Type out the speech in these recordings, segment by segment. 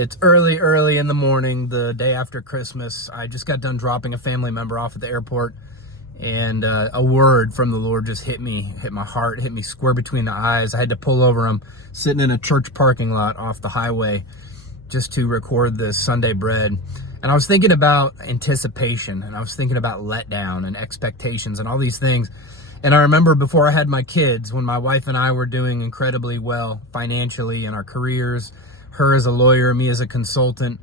It's early in the morning, the day after Christmas. I just got done dropping a family member off at the airport, and a word from the Lord just hit my heart, hit me square between the eyes. I had to pull over. I'm sitting in a church parking lot off the highway just to record this Sunday bread. And I was thinking about anticipation, and I was thinking about letdown and expectations and all these things. And I remember before I had my kids, when my wife and I were doing incredibly well financially in our careers, her as a lawyer, me as a consultant,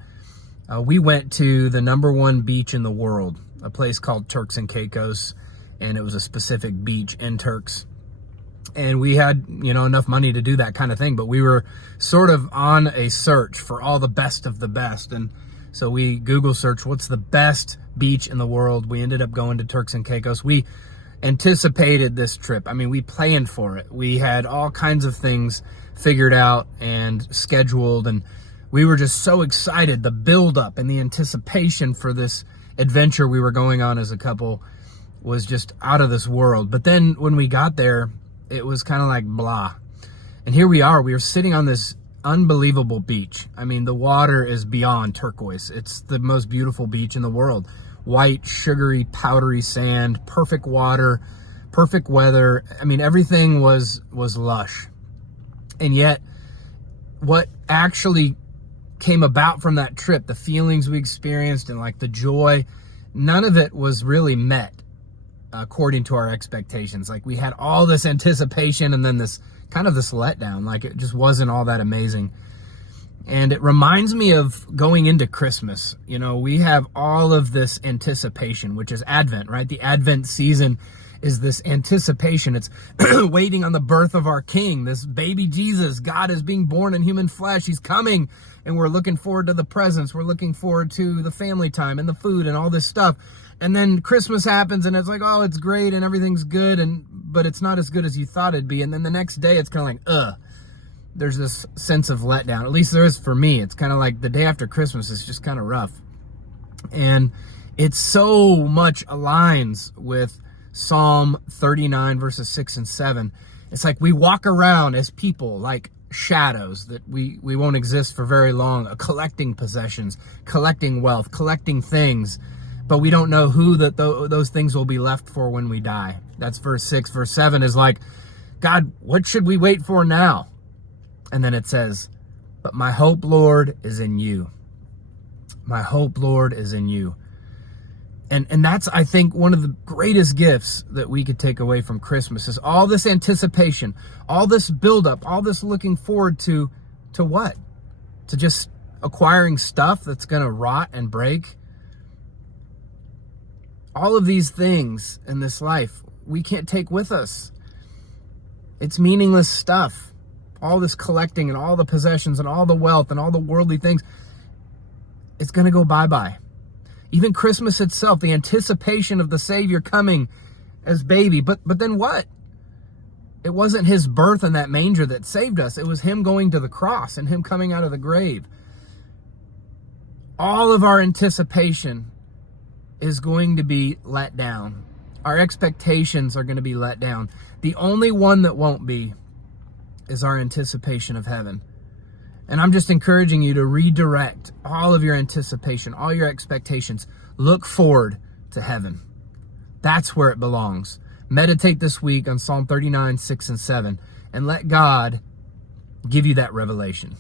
we went to the #1 beach in the world, a place called Turks and Caicos, and it was a specific beach in Turks. And we had, enough money to do that kind of thing, but we were sort of on a search for all the best of the best. And so we Google searched, what's the best beach in the world? We ended up going to Turks and Caicos. We anticipated this trip. I mean, we planned for it. We had all kinds of things figured out and scheduled, and we were just so excited. The buildup and the anticipation for this adventure we were going on as a couple was just out of this world. But then when we got there, it was kind of like blah. And here we are. We were sitting on this unbelievable beach. I mean, the water is beyond turquoise. It's the most beautiful beach in the world. White, sugary, powdery sand, perfect water, perfect weather. I mean, everything was lush. And yet, what actually came about from that trip, the feelings we experienced and like the joy, none of it was really met according to our expectations. Like, we had all this anticipation and then this letdown. Like, it just wasn't all that amazing. And it reminds me of going into Christmas. We have all of this anticipation, which is Advent, right? The Advent season is this anticipation. It's waiting on the birth of our King, this baby Jesus. God is being born in human flesh. He's coming, and we're looking forward to the presents. We're looking forward to the family time and the food and all this stuff. And then Christmas happens, and it's like, oh, it's great and everything's good, but it's not as good as you thought it'd be. And then the next day, it's kind of like, there's this sense of letdown. At least there is for me. It's kind of like the day after Christmas is just kind of rough. And it so much aligns with Psalm 39, verses 6 and 7. It's like we walk around as people like shadows that we won't exist for very long, collecting possessions, collecting wealth, collecting things, but we don't know who those things will be left for when we die. That's verse 6. Verse 7 is like, God, what should we wait for now? And then it says, but my hope, Lord, is in you. My hope, Lord, is in you. And that's, I think, one of the greatest gifts that we could take away from Christmas is all this anticipation, all this buildup, all this looking forward to what? To just acquiring stuff that's going to rot and break? All of these things in this life we can't take with us. It's meaningless stuff. All this collecting and all the possessions and all the wealth and all the worldly things, it's going to go bye-bye. Even Christmas itself, the anticipation of the Savior coming as baby. But then what? It wasn't his birth in that manger that saved us. It was him going to the cross and him coming out of the grave. All of our anticipation is going to be let down. Our expectations are going to be let down. The only one that won't be is our anticipation of heaven. And I'm just encouraging you to redirect all of your anticipation, all your expectations. Look forward to heaven. That's where it belongs. Meditate this week on Psalm 39, 6 and 7, and let God give you that revelation.